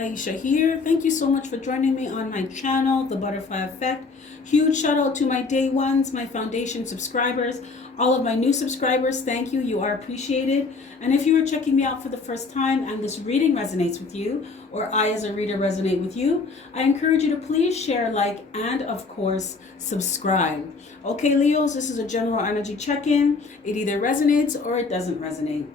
Taisha here. Thank you so much for joining me on my channel, The Butterfly Effect. Huge shout out to my day ones, my foundation subscribers, all of my new subscribers. Thank you. You are appreciated. And if you are checking me out for the first time and this reading resonates with you, or I as a reader resonate with you, I encourage you to please share, like, and of course, subscribe. Okay, Leos, this is a general energy check-in. It either resonates or it doesn't resonate.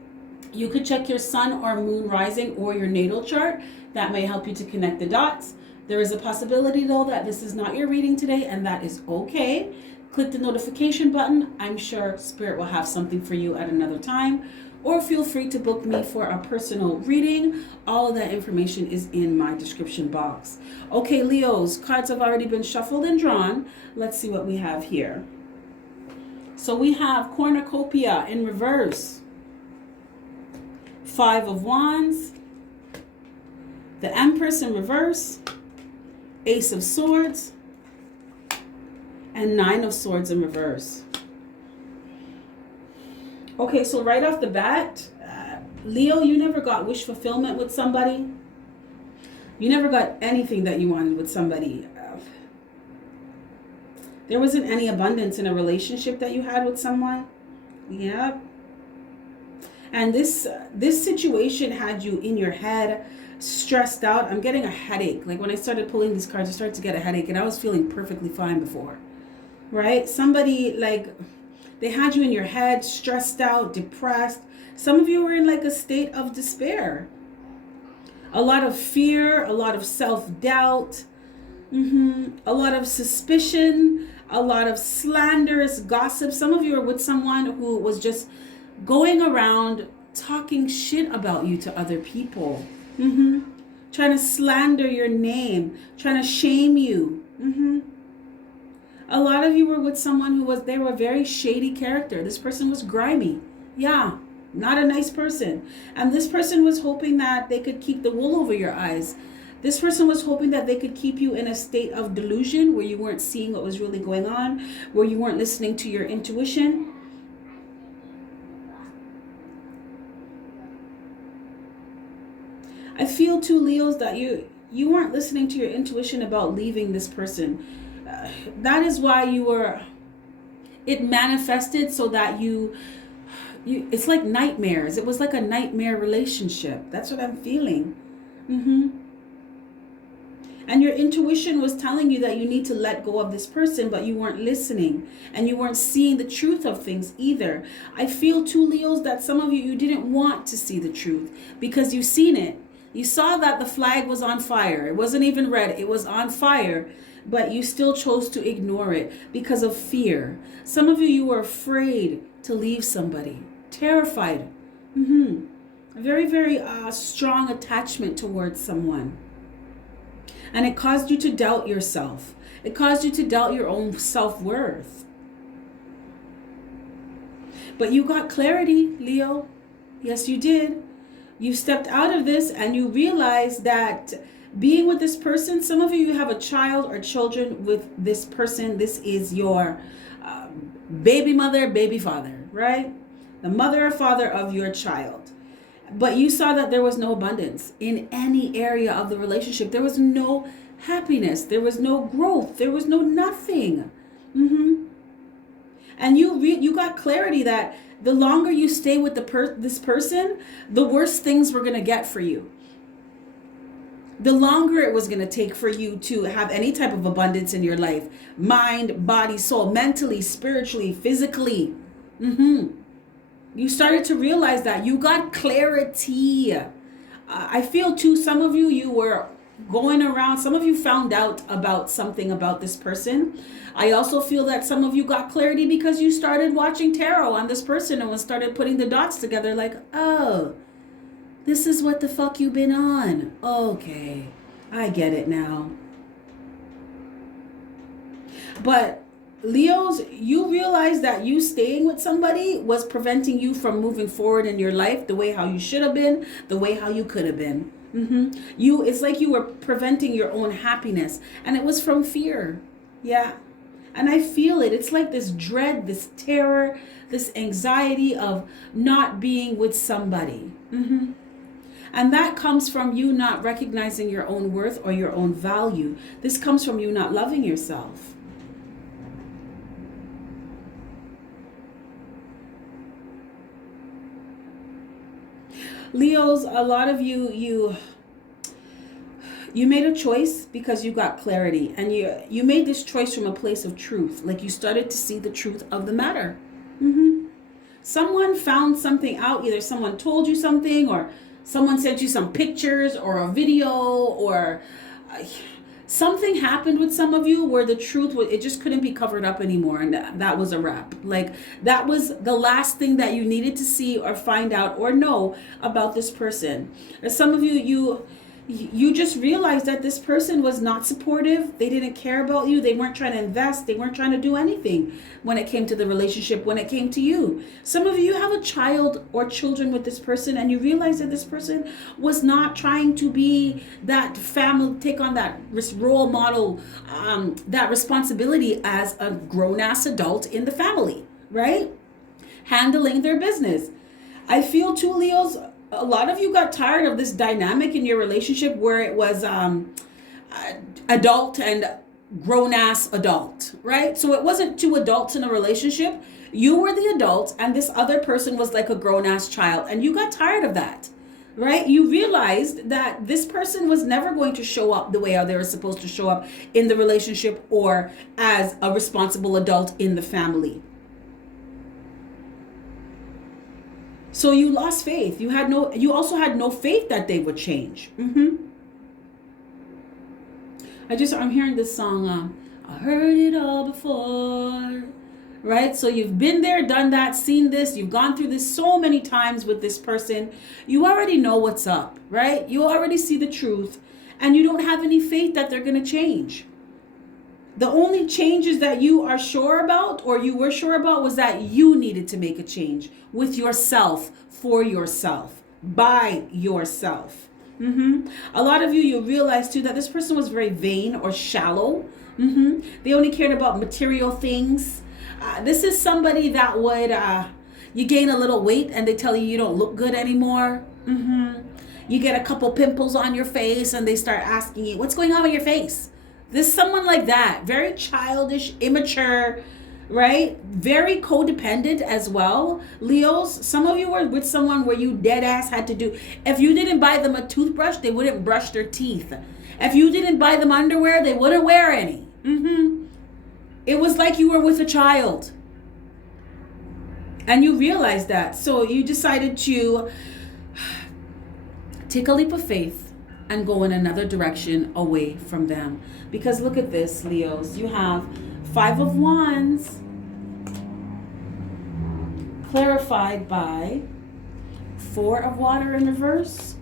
You could check your sun or moon rising or your natal chart. That may help you to connect the dots. There is a possibility, though, that this is not your reading today, and that is okay. Click the notification button. I'm sure Spirit will have something for you at another time. Or feel free to book me for a personal reading. All of that information is in my description box. Okay, Leos, cards have already been shuffled and drawn. Let's see what we have here. So we have Cornucopia in reverse. Five of Wands, the Empress in reverse, Ace of Swords, and Nine of Swords in reverse. Okay, so right off the bat, Leo, you never got wish fulfillment with somebody. You never got anything that you wanted with somebody. There wasn't any abundance in a relationship that you had with someone. Yeah. And this situation had you in your head, stressed out. I'm getting a headache. Like when I started pulling these cards, I started to get a headache, and I was feeling perfectly fine before, right? Somebody, like, they had you in your head, stressed out, depressed. Some of you were in like a state of despair. A lot of fear, a lot of self-doubt, a lot of suspicion, a lot of slanderous gossip. Some of you are with someone who was just going around talking shit about you to other people, trying to slander your name, trying to shame you. A lot of you were with someone they were a very shady character. This person was grimy. Yeah, not a nice person. And this person was hoping that they could keep the wool over your eyes. This person was hoping that they could keep you in a state of delusion where you weren't seeing what was really going on, where you weren't listening to your intuition. I feel too, Leos, that you weren't listening to your intuition about leaving this person. That is why it manifested so that it's like nightmares. It was like a nightmare relationship. That's what I'm feeling. And your intuition was telling you that you need to let go of this person, but you weren't listening and you weren't seeing the truth of things either. I feel too, Leos, that some of you didn't want to see the truth because you've seen it. You saw that the flag was on fire. It wasn't even red. It was on fire, but you still chose to ignore it because of fear. Some of you were afraid to leave somebody, terrified. A very, very strong attachment towards someone. And it caused you to doubt yourself. It caused you to doubt your own self-worth. But you got clarity, Leo. Yes, you did. You stepped out of this and you realized that being with this person, some of you have a child or children with this person. This is your baby mother, baby father, right? The mother or father of your child. But you saw that there was no abundance in any area of the relationship. There was no happiness. There was no growth. There was no nothing. And you got clarity that the longer you stay with this person, the worse things were going to get for you. The longer it was going to take for you to have any type of abundance in your life. Mind, body, soul, mentally, spiritually, physically. You started to realize that you got clarity. I feel too, some of you were going around, some of you found out about something about this person. I also feel that some of you got clarity because you started watching tarot on this person and started putting the dots together like, oh, this is what the fuck you've been on. Okay, I get it now. But Leos, you realize that you staying with somebody was preventing you from moving forward in your life the way how you should have been, the way how you could have been. It's like you were preventing your own happiness, and it was from fear. Yeah. And I feel it. It's like this dread, this terror, this anxiety of not being with somebody. And that comes from you not recognizing your own worth or your own value. This comes from you not loving yourself. Leos, a lot of you made a choice because you got clarity, and you made this choice from a place of truth. Like, you started to see the truth of the matter. Someone found something out. Either someone told you something, or someone sent you some pictures or a video, or something happened with some of you where the truth was, it just couldn't be covered up anymore, and that was a wrap. Like, that was the last thing that you needed to see or find out or know about this person. Or some of you just realized that this person was not supportive. They didn't care about you. They weren't trying to invest. They weren't trying to do anything when it came to the relationship, when it came to you. Some of you have a child or children with this person, and you realize that this person was not trying to be that family, take on that role model, that responsibility as a grown-ass adult in the family, right? Handling their business. I feel too, Leos, a lot of you got tired of this dynamic in your relationship where it was adult and grown-ass adult, right? So it wasn't two adults in a relationship. You were the adult, and this other person was like a grown-ass child, and you got tired of that, right? You realized that this person was never going to show up the way they were supposed to show up in the relationship or as a responsible adult in the family. So you lost faith. You also had no faith that they would change. I'm hearing this song, I heard it all before, right? So you've been there, done that, seen this, you've gone through this so many times with this person. You already know what's up, right? You already see the truth, and you don't have any faith that they're going to change. The only changes that you are sure about, or you were sure about, was that you needed to make a change with yourself, for yourself, by yourself. A lot of you realize too that this person was very vain or shallow. They only cared about material things. This is somebody that would, you gain a little weight and they tell you you don't look good anymore. You get a couple pimples on your face and they start asking you, what's going on with your face? There's someone like that, very childish, immature, right? Very codependent as well. Leos, some of you were with someone where you dead ass had to do, if you didn't buy them a toothbrush, they wouldn't brush their teeth. If you didn't buy them underwear, they wouldn't wear any. It was like you were with a child. And you realized that. So you decided to take a leap of faith and go in another direction away from them. Because look at this, Leos. You have 5 of Wands clarified by 4 of Water in reverse,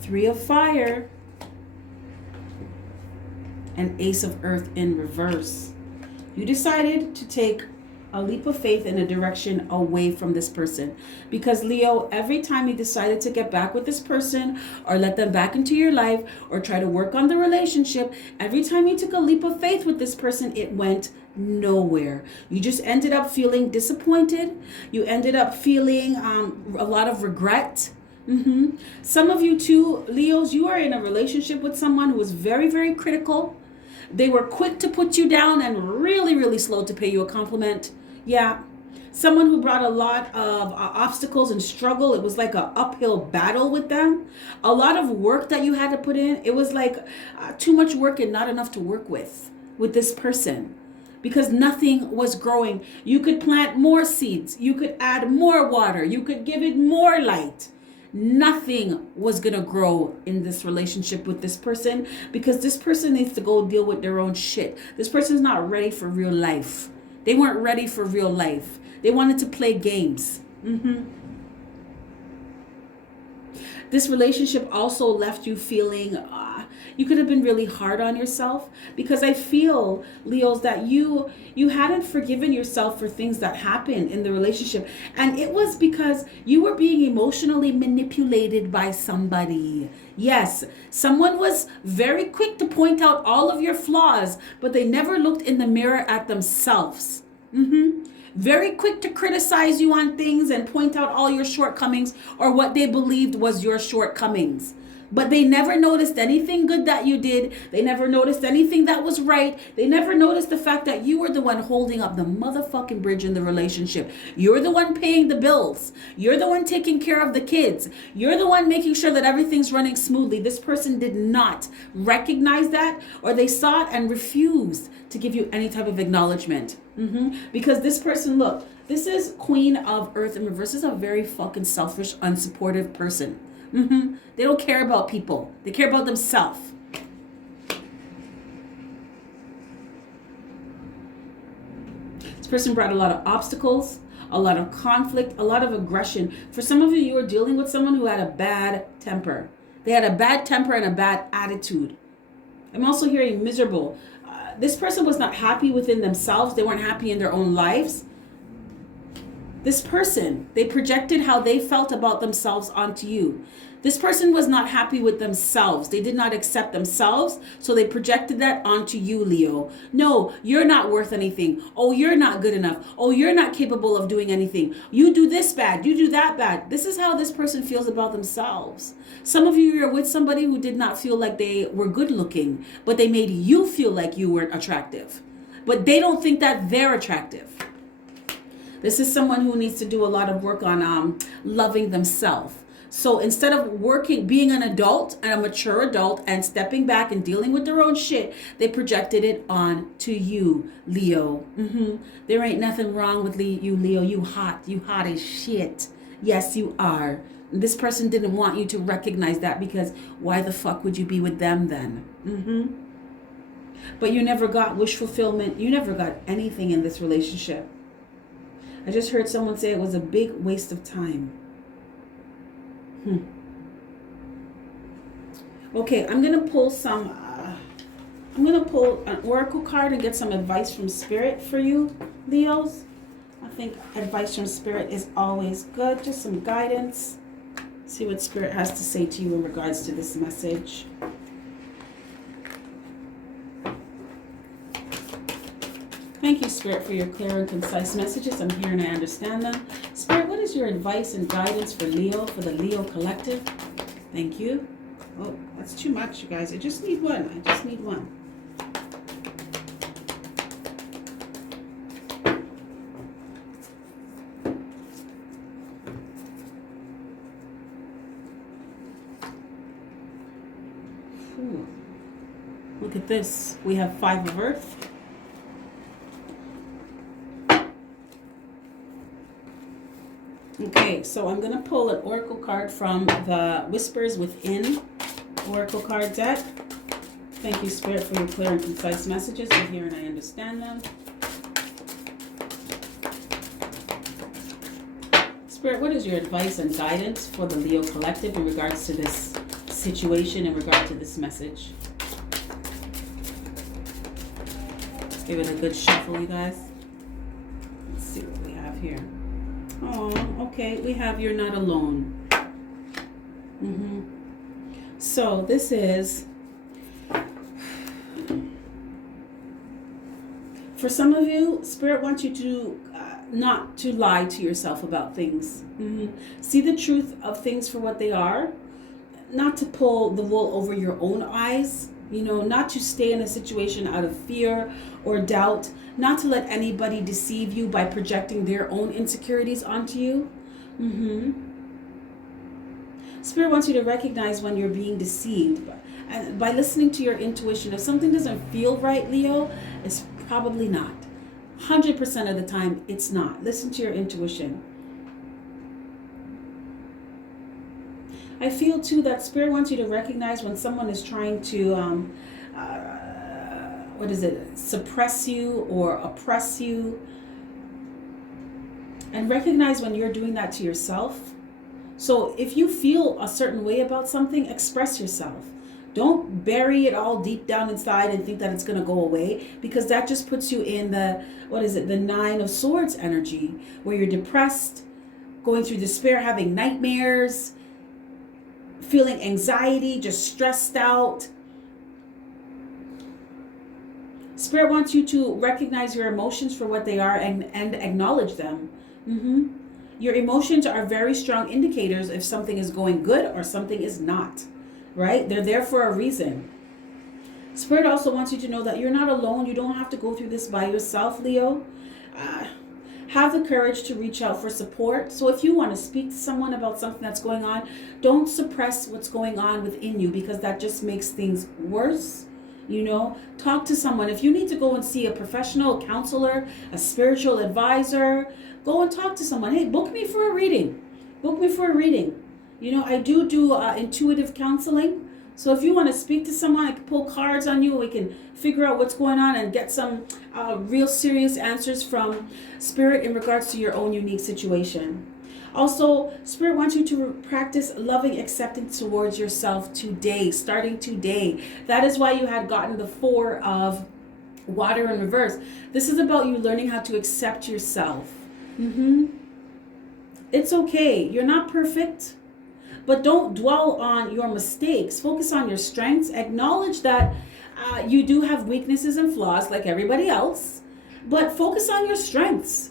3 of Fire, and Ace of Earth in reverse. You decided to take a leap of faith in a direction away from this person. Because Leo, every time you decided to get back with this person or let them back into your life or try to work on the relationship, every time you took a leap of faith with this person, it went nowhere. You just ended up feeling disappointed. You ended up feeling a lot of regret. Some of you too, Leos, you are in a relationship with someone who is very, very critical. They were quick to put you down and really, really slow to pay you a compliment. Yeah. Someone who brought a lot of obstacles and struggle. It was like an uphill battle with them. A lot of work that you had to put in. It was like too much work and not enough to work with this person. Because nothing was growing. You could plant more seeds. You could add more water. You could give it more light. Nothing was going to grow in this relationship with this person because this person needs to go deal with their own shit. This person's not ready for real life. They weren't ready for real life. They wanted to play games. This relationship also left you feeling you could have been really hard on yourself, because I feel, Leos, that you hadn't forgiven yourself for things that happened in the relationship. And it was because you were being emotionally manipulated by somebody. Yes, someone was very quick to point out all of your flaws, but they never looked in the mirror at themselves. very quick to criticize you on things and point out all your shortcomings or what they believed was your shortcomings. But they never noticed anything good that you did. They never noticed anything that was right. They never noticed the fact that you were the one holding up the motherfucking bridge in the relationship. You're the one paying the bills. You're the one taking care of the kids. You're the one making sure that everything's running smoothly. This person did not recognize that, or they saw it and refused to give you any type of acknowledgement. Because this person, look, this is Queen of Earth in reverse. This is a very fucking selfish, unsupportive person. They don't care about people. They care about themselves. This person brought a lot of obstacles, a lot of conflict, a lot of aggression. For some of you, you are dealing with someone who had a bad temper. They had a bad temper and a bad attitude. I'm also hearing miserable. This person was not happy within themselves. They weren't happy in their own lives. This person, they projected how they felt about themselves onto you. This person was not happy with themselves. They did not accept themselves, so they projected that onto you, Leo. No, you're not worth anything. Oh, you're not good enough. Oh, you're not capable of doing anything. You do this bad. You do that bad. This is how this person feels about themselves. Some of you are with somebody who did not feel like they were good looking, but they made you feel like you weren't attractive. But they don't think that they're attractive. This is someone who needs to do a lot of work on loving themselves. So instead of being an adult and a mature adult and stepping back and dealing with their own shit, they projected it on to you, Leo. There ain't nothing wrong with you, Leo. You hot as shit. Yes, you are. This person didn't want you to recognize that, because why the fuck would you be with them then? But you never got wish fulfillment. You never got anything in this relationship. I just heard someone say it was a big waste of time. Okay, I'm going to pull an oracle card and get some advice from Spirit for you, Leos. I think advice from Spirit is always good. Just some guidance. See what Spirit has to say to you in regards to this message. Thank you, Spirit, for your clear and concise messages. I'm here and I understand them. Spirit, what is your advice and guidance for Leo, for the Leo collective? Thank you. Oh, that's too much, you guys. I just need one. Ooh. Look at this. We have 5 of Earth. Okay, so I'm going to pull an oracle card from the Whispers Within oracle card deck. Thank you, Spirit, for your clear and concise messages. I'm here and I understand them. Spirit, what is your advice and guidance for the Leo collective in regards to this situation, in regard to this message? Let's give it a good shuffle, you guys. Let's see what we have here. Oh, okay. We have You're Not Alone. So this is, for some of you, Spirit wants you to not to lie to yourself about things. See the truth of things for what they are. Not to pull the wool over your own eyes. Not to stay in a situation out of fear or doubt. Not to let anybody deceive you by projecting their own insecurities onto you. Spirit wants you to recognize when you're being deceived. And by listening to your intuition, if something doesn't feel right, Leo, it's probably not. 100% of the time, it's not. Listen to your intuition. I feel, too, that Spirit wants you to recognize when someone is trying to, suppress you or oppress you. And recognize when you're doing that to yourself. So if you feel a certain way about something, express yourself. Don't bury it all deep down inside and think that it's going to go away, because that just puts you in the 9 of Swords energy, where you're depressed, going through despair, having nightmares, feeling anxiety, just stressed out. Spirit wants you to recognize your emotions for what they are and acknowledge them. Your emotions are very strong indicators if something is going good or something is not, right? They're there for a reason. Spirit also wants you to know that you're not alone. You don't have to go through this by yourself, Leo. Have the courage to reach out for support. So if you want to speak to someone about something that's going on, don't suppress what's going on within you, because that just makes things worse. Talk to someone. If you need to go and see a professional, a counselor, a spiritual advisor, go and talk to someone. Hey, book me for a reading. I do intuitive counseling. So if you want to speak to someone, I can pull cards on you. We can figure out what's going on and get some real serious answers from Spirit in regards to your own unique situation. Also, Spirit wants you to practice loving acceptance towards yourself today, starting today. That is why you had gotten the 4 of water in reverse. This is about you learning how to accept yourself. It's okay. You're not perfect. But don't dwell on your mistakes. Focus on your strengths. Acknowledge that you do have weaknesses and flaws like everybody else. But focus on your strengths.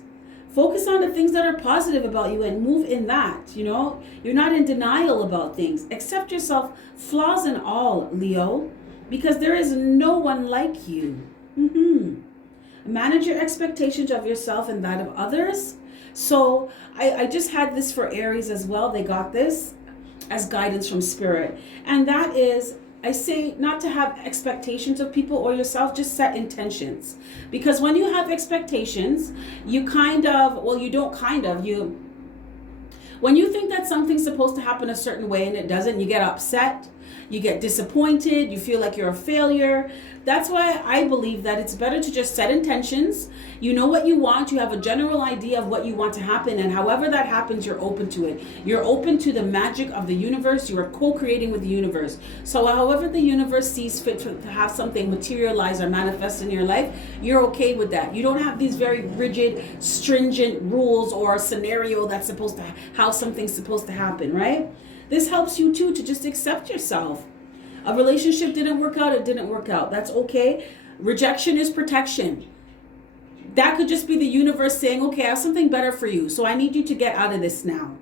Focus on the things that are positive about you and move in that. You're not in denial about things. Accept yourself, flaws and all, Leo, because there is no one like you. Manage your expectations of yourself and that of others. So I just had this for Aries as well. They got this as guidance from Spirit. And that is, I say not to have expectations of people or yourself, just set intentions. Because when you have expectations, when you think that something's supposed to happen a certain way and it doesn't, you get upset, you get disappointed, you feel like you're a failure. That's why I believe that it's better to just set intentions. You know what you want, you have a general idea of what you want to happen, and however that happens, you're open to it. You're open to the magic of the universe. You are co-creating with the universe. So however the universe sees fit to have something materialize or manifest in your life, you're okay with that. You don't have these very rigid, stringent rules or a scenario that's supposed to, how something's supposed to happen, right? This helps you too to just accept yourself. A relationship didn't work out, it didn't work out. That's okay. Rejection is protection. That could just be the universe saying, okay, I have something better for you, so I need you to get out of this now.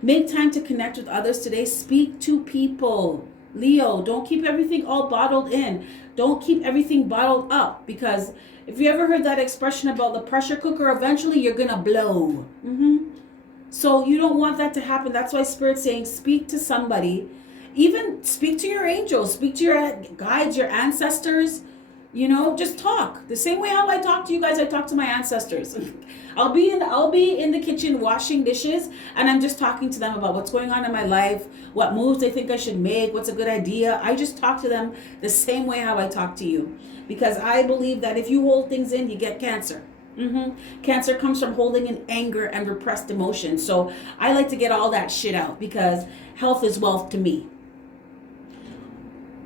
Make time to connect with others today. Speak to people. Leo, don't keep everything all bottled in. Don't keep everything bottled up, because if you ever heard that expression about the pressure cooker, eventually you're going to blow. So you don't want that to happen. That's why Spirit's saying speak to somebody. Even speak to your angels, speak to your guides, your ancestors. Just talk. The same way how I talk to you guys, I talk to my ancestors. I'll be in the kitchen washing dishes, and I'm just talking to them about what's going on in my life, what moves they think I should make, what's a good idea. I just talk to them the same way how I talk to you, because I believe that if you hold things in, you get cancer. Cancer comes from holding in anger and repressed emotions. So I like to get all that shit out, because health is wealth to me.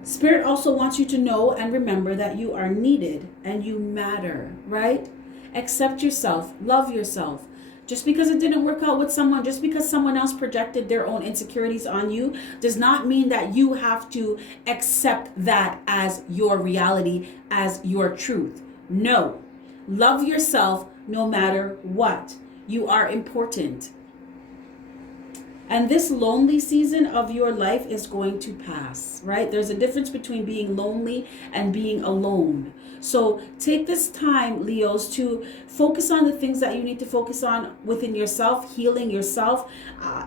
Spirit also wants you to know and remember that you are needed and you matter, right? Accept yourself, love yourself. Just because it didn't work out with someone, just because someone else projected their own insecurities on you, does not mean that you have to accept that as your reality, as your truth. No. Love yourself no matter what. You are important. And this lonely season of your life is going to pass, right? There's a difference between being lonely and being alone. So take this time, Leos, to focus on the things that you need to focus on within yourself, healing yourself,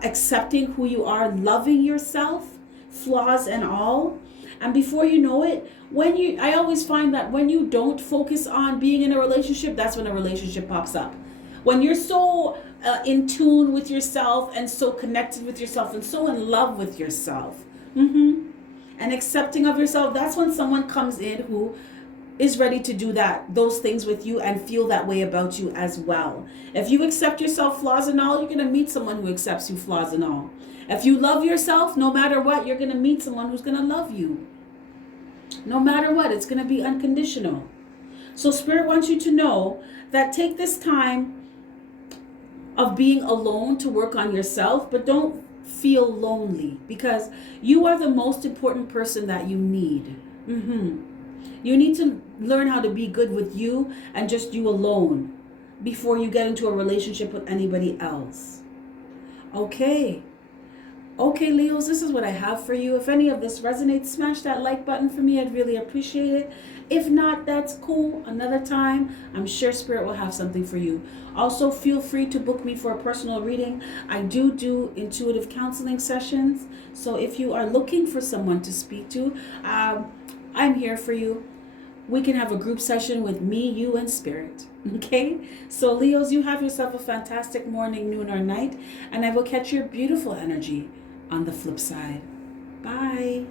accepting who you are, loving yourself, flaws and all. And before you know it, I always find that when you don't focus on being in a relationship, that's when a relationship pops up. When you're so in tune with yourself and so connected with yourself and so in love with yourself and accepting of yourself, that's when someone comes in who is ready to do those things with you and feel that way about you as well. If you accept yourself, flaws and all, you're going to meet someone who accepts you, flaws and all. If you love yourself, no matter what, you're going to meet someone who's going to love you. No matter what, it's going to be unconditional. So Spirit wants you to know that take this time of being alone to work on yourself, but don't feel lonely, because you are the most important person that you need. You need to learn how to be good with you and just you alone before you get into a relationship with anybody else. Okay. Okay, Leos, this is what I have for you. If any of this resonates, smash that like button for me. I'd really appreciate it. If not, that's cool. Another time, I'm sure Spirit will have something for you. Also, feel free to book me for a personal reading. I do intuitive counseling sessions. So if you are looking for someone to speak to, I'm here for you. We can have a group session with me, you, and Spirit. Okay? So, Leos, you have yourself a fantastic morning, noon, or night, and I will catch your beautiful energy on the flip side. Bye.